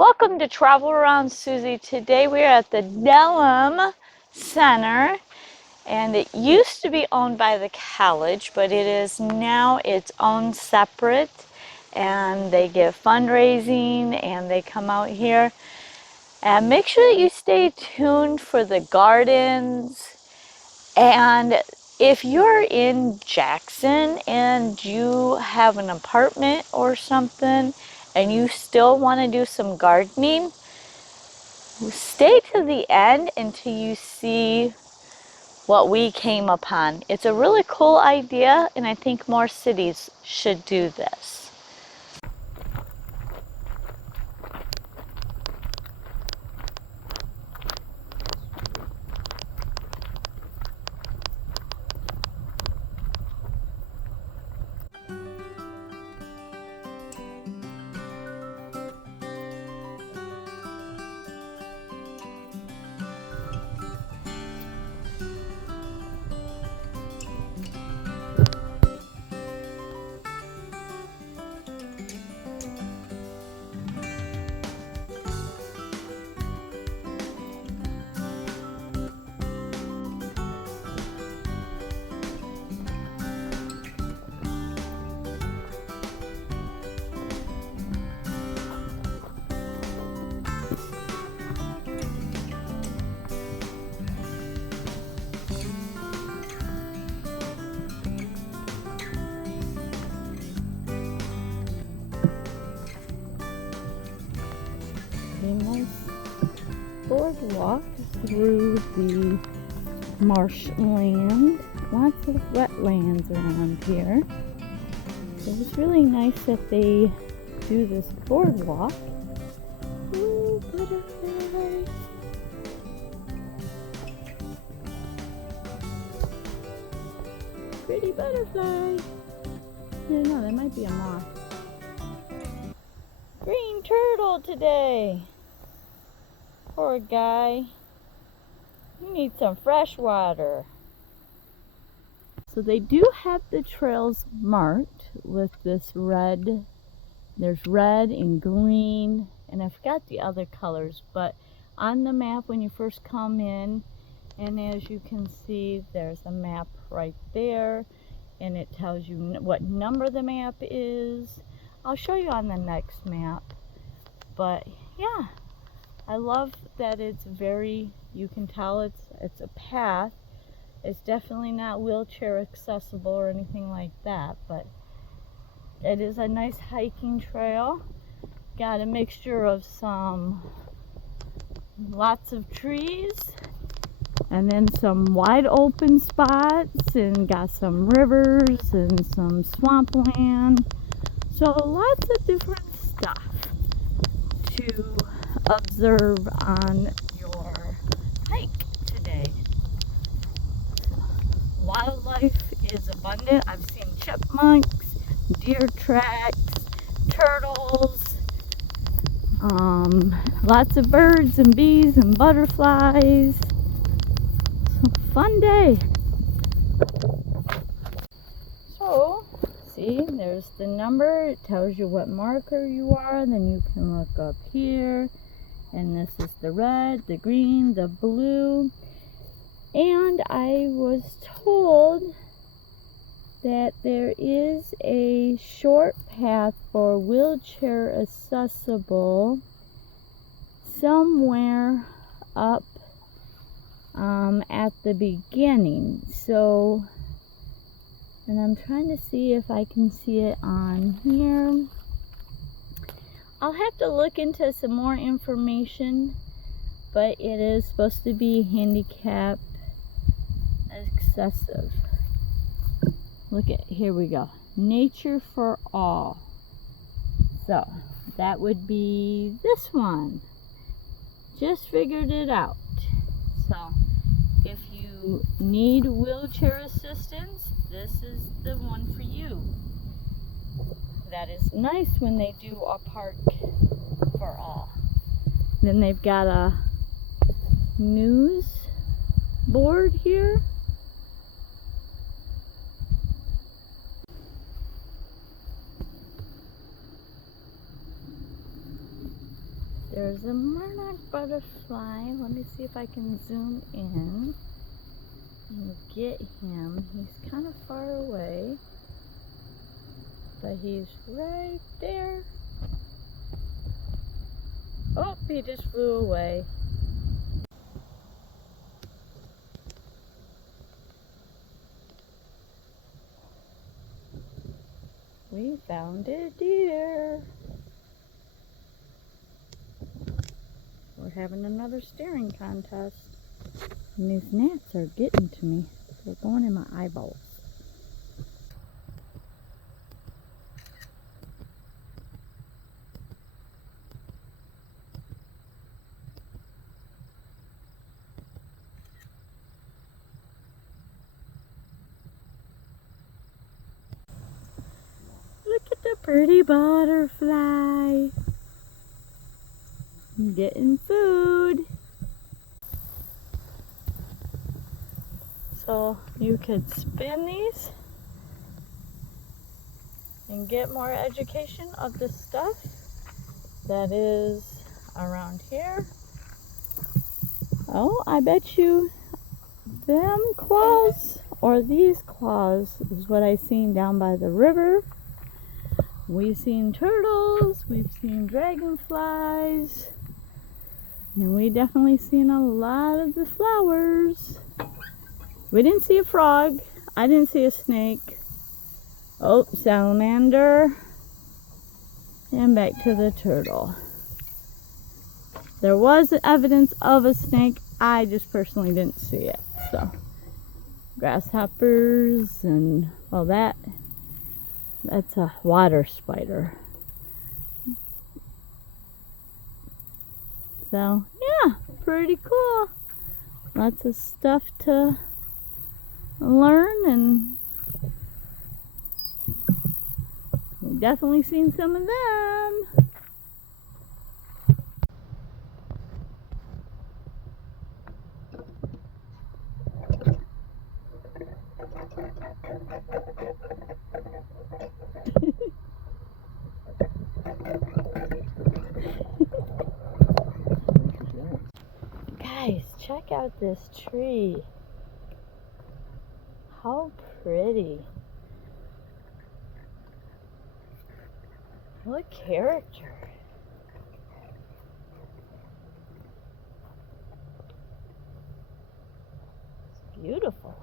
Welcome to Travel Around Suzy. Today we are at the Dahlem Center, and it used to be owned by the college, but it is now its own separate, and they give fundraising and they come out here. And make sure that you stay tuned for the gardens. And if you're in Jackson and you have an apartment or something and you still want to do some gardening, stay to the end until you see what we came upon. It's a really cool idea, and I think more cities should do this. A nice boardwalk through the marshland. Lots of wetlands around here. So it's really nice that they do this boardwalk. Ooh, butterfly. Pretty butterfly. Yeah, no, that might be a moth. Green turtle today. Poor guy. He needs some fresh water. So they do have the trails marked with this red. There's red and green, and I forgot the other colors, but on the map when you first come in, and as you can see, there's a map right there, and it tells you what number the map is. I'll show you on the next map. But yeah, I love that it's very, you can tell it's a path. It's definitely not wheelchair accessible or anything like that, but it is a nice hiking trail. Got a mixture of lots of trees, and then some wide open spots, and got some rivers and some swampland. So lots of different stuff to observe on your hike today. Wildlife is abundant. I've seen chipmunks, deer tracks, turtles, lots of birds and bees and butterflies. So fun day. So see, there's the number. It tells you what marker you are. Then you can look up here. And this is the red, the green, the blue. And I was told that there is a short path for wheelchair accessible somewhere up at the beginning. So, and I'm trying to see if I can see it on here. I'll have to look into some more information, but it is supposed to be handicap accessible. Look at, here we go. Nature for all. So, that would be this one. Just figured it out. So, if you need wheelchair assistance, this is the one for you. That is nice when they do a park for all. Then they've got a news board here. There's a monarch butterfly. Let me see if I can zoom in and get him. He's kind of far away, but he's right there. Oh, he just flew away. We found a deer. We're having another staring contest. And these gnats are getting to me. They're going in my eyeballs. Look at the pretty butterfly. Getting food. So you could spin these and get more education of the stuff that is around here. Oh, I bet you them claws or these claws is what I seen down by the river. We've seen turtles, we've seen dragonflies, and we definitely seen a lot of the flowers. We didn't see a frog. I didn't see a snake. Oh, salamander. And back to the turtle. There was evidence of a snake. I just personally didn't see it. So, grasshoppers and, well, that's a water spider. So, yeah, pretty cool. Lots of stuff to learn, and we've definitely seen some of them. Guys, check out this tree. How pretty. What character. It's beautiful.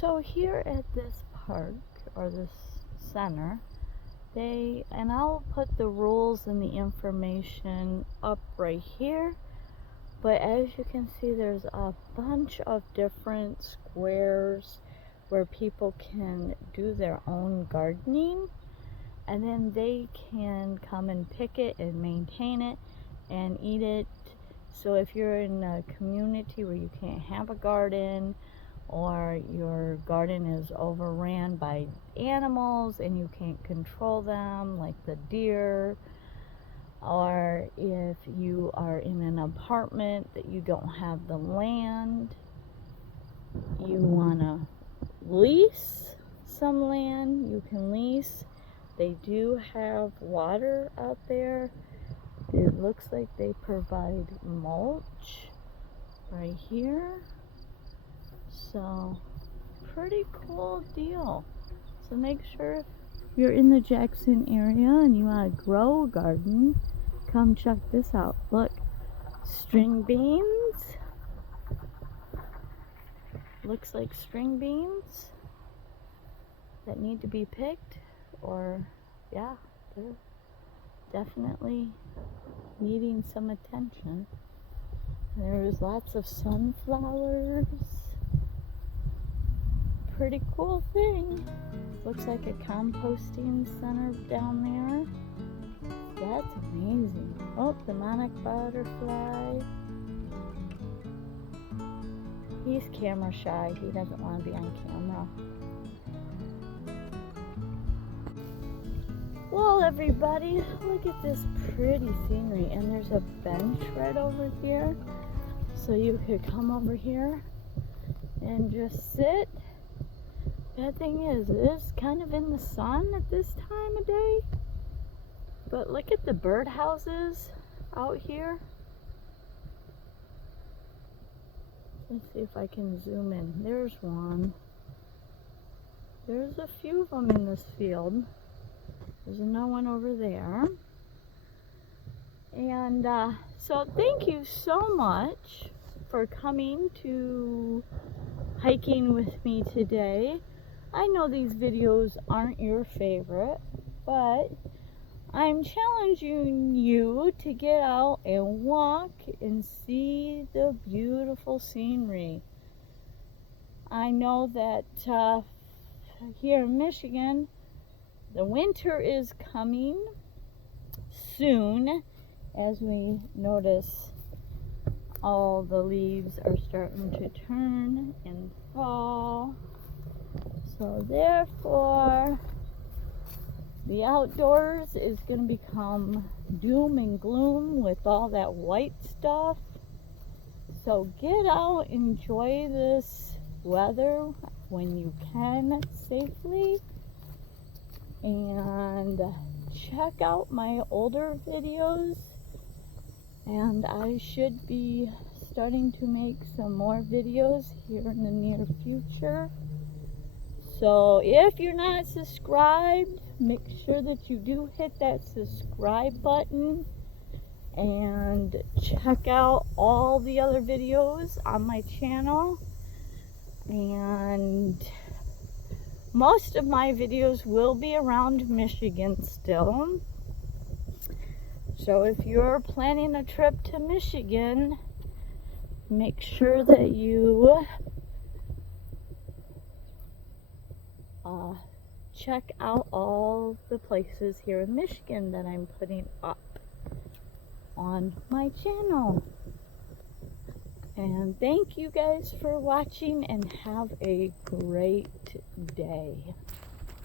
So here at this park, or this center, and I'll put the rules and the information up right here, but as you can see, there's a bunch of different squares where people can do their own gardening, and then they can come and pick it and maintain it and eat it. So if you're in a community where you can't have a garden, or your garden is overran by animals and you can't control them, like the deer, or if you are in an apartment that you don't have the land, you want to lease some land, you can lease. They do have water out there. It looks like they provide mulch right here. So, pretty cool deal. So make sure if you're in the Jackson area and you want to grow a garden, come check this out. Look, string beans. Looks like string beans that need to be picked, or yeah, they're definitely needing some attention. There's lots of sunflowers. Pretty cool thing. Looks like a composting center down there. That's amazing. Oh, the monarch butterfly. He's camera shy. He doesn't want to be on camera. Well, everybody, look at this pretty scenery. And there's a bench right over here. So you could come over here and just sit. Bad thing is, it is kind of in the sun at this time of day. But look at the birdhouses out here. Let's see if I can zoom in. There's one. There's a few of them in this field. There's another one over there. And so thank you so much for coming to hiking with me today. I know these videos aren't your favorite, but I'm challenging you to get out and walk and see the beautiful scenery. I know that here in Michigan, the winter is coming soon, as we notice all the leaves are starting to turn and fall. So therefore, the outdoors is going to become doom and gloom with all that white stuff. So get out, enjoy this weather when you can safely, and check out my older videos. And I should be starting to make some more videos here in the near future. So if you're not subscribed, make sure that you do hit that subscribe button and check out all the other videos on my channel. And most of my videos will be around Michigan still. So if you're planning a trip to Michigan, make sure that you check out all the places here in Michigan that I'm putting up on my channel. And thank you guys for watching, and have a great day.